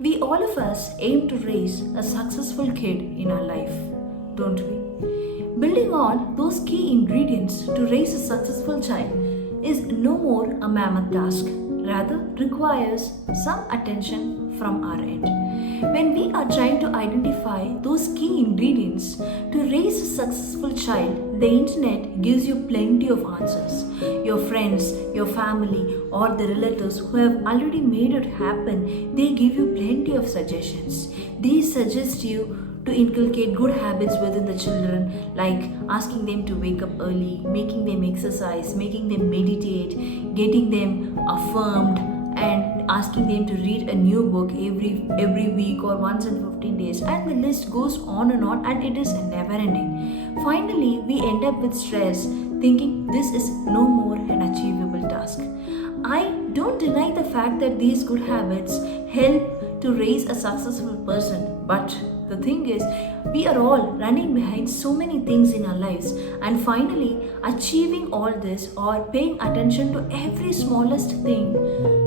We all of us aim to raise a successful kid in our life, don't we? Building on those key ingredients to raise a successful child is no more a mammoth task, rather requires some attention from our end. When we are trying to identify those key ingredients to raise a successful child, the internet gives you plenty of answers. Your friends, your family, or the relatives who have already made it happen, they give you plenty of suggestions. They suggest you to inculcate good habits within the children, like asking them to wake up early, making them exercise, making them meditate, getting them affirmed, and asking them to read a new book every week or once in 15 days, and the list goes on, and it is never ending. Finally, we end up with stress, thinking this is no more an achievable task. I don't deny the fact that these good habits help to raise a successful person, but the thing is, we are all running behind so many things in our lives, and finally, achieving all this or paying attention to every smallest thing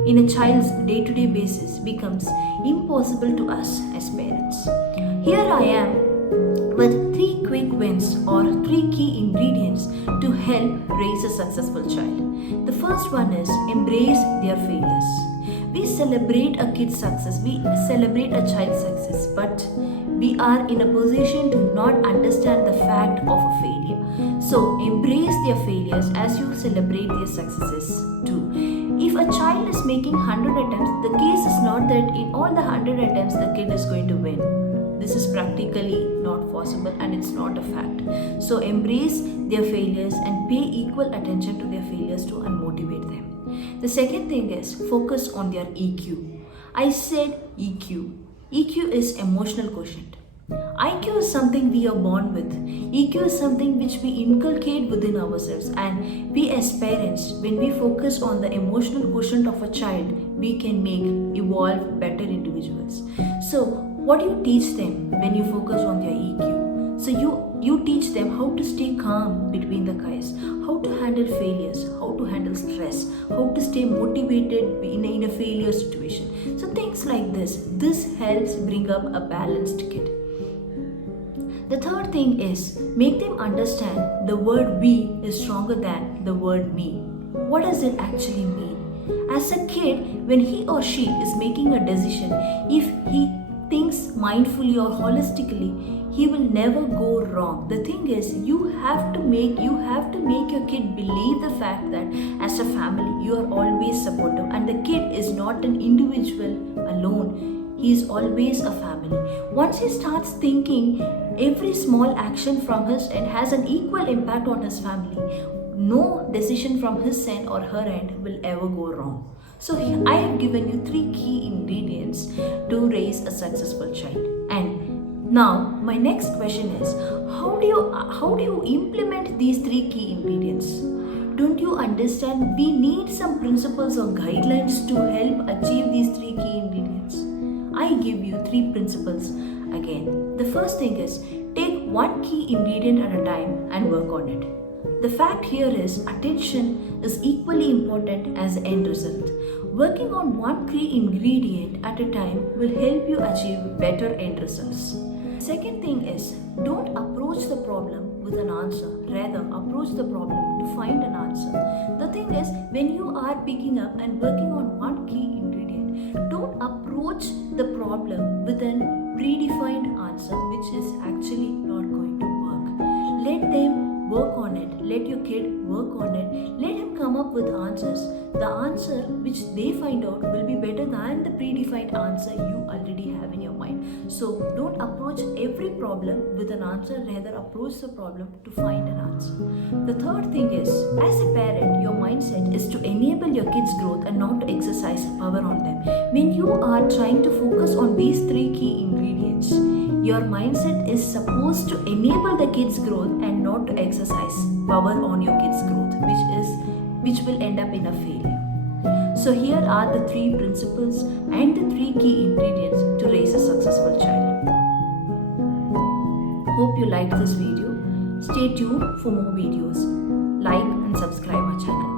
in a child's day-to-day basis becomes impossible to us as parents. Here I am with 3 quick wins or 3 key ingredients to help raise a successful child. The first one is embrace their failures. We celebrate a kid's success, we celebrate a child's success, but we are in a position to not understand the fact of a failure. So embrace their failures as you celebrate their successes too. If a child is making 100 attempts, the case is not that in all the 100 attempts the kid is going to win. This is practically not possible and it's not a fact. So embrace their failures and pay equal attention to their failures to unmotivate them. The second thing is focus on their EQ. I said EQ. EQ is emotional quotient. IQ is something we are born with. EQ is something which we inculcate within ourselves, and we as parents, when we focus on the emotional quotient of a child, we can evolve better individuals. So what do you teach them when you focus on their EQ? So you teach them how to stay calm between the guys, how to handle failures, how to handle stress, how to stay motivated in a failure situation. So things like this helps bring up a balanced kid. The third thing is make them understand the word we is stronger than the word me. What does it actually mean? As a kid, when he or she is making a decision, if he thinks mindfully or holistically, he will never go wrong. The thing is, you have to make your kid believe the fact that as a family you are always supportive, and the kid is not an individual alone. He is always a family. Once he starts thinking every small action from his end has an equal impact on his family, no decision from his end or her end will ever go wrong. So I have given you 3 key ingredients to raise a successful child. And now my next question is, how do you implement these 3 key ingredients? Don't you understand we need some principles or guidelines to help achieve these 3 key ingredients? I give you 3 principles again. The first thing is take 1 key ingredient at a time and work on it. The fact here is attention is equally important as the end result. Working on 1 key ingredient at a time will help you achieve better end results. Second thing is don't approach the problem with an answer, rather approach the problem to find an answer. The thing is, when you are picking up and working on 1 key ingredient, don't approach the problem with an predefined answer which is actually not going to work. Let them work on it. Let your kid work on it. Let him come up with answers. The answer which they find out will be better than the predefined answer you already have in your mind. So don't approach every problem with an answer, rather approach the problem to find an answer. The third thing is, as a parent, your mindset is to enable your kids' growth and not to exercise power on them. When you are trying to focus on these 3 key ingredients, your mindset is supposed to enable the kids' growth and not to exercise power on your kids' growth, which will end up in a failure. So here are the 3 principles and the 3 key ingredients to raise a successful child. Hope you liked this video. Stay tuned for more videos. Like and subscribe our channel.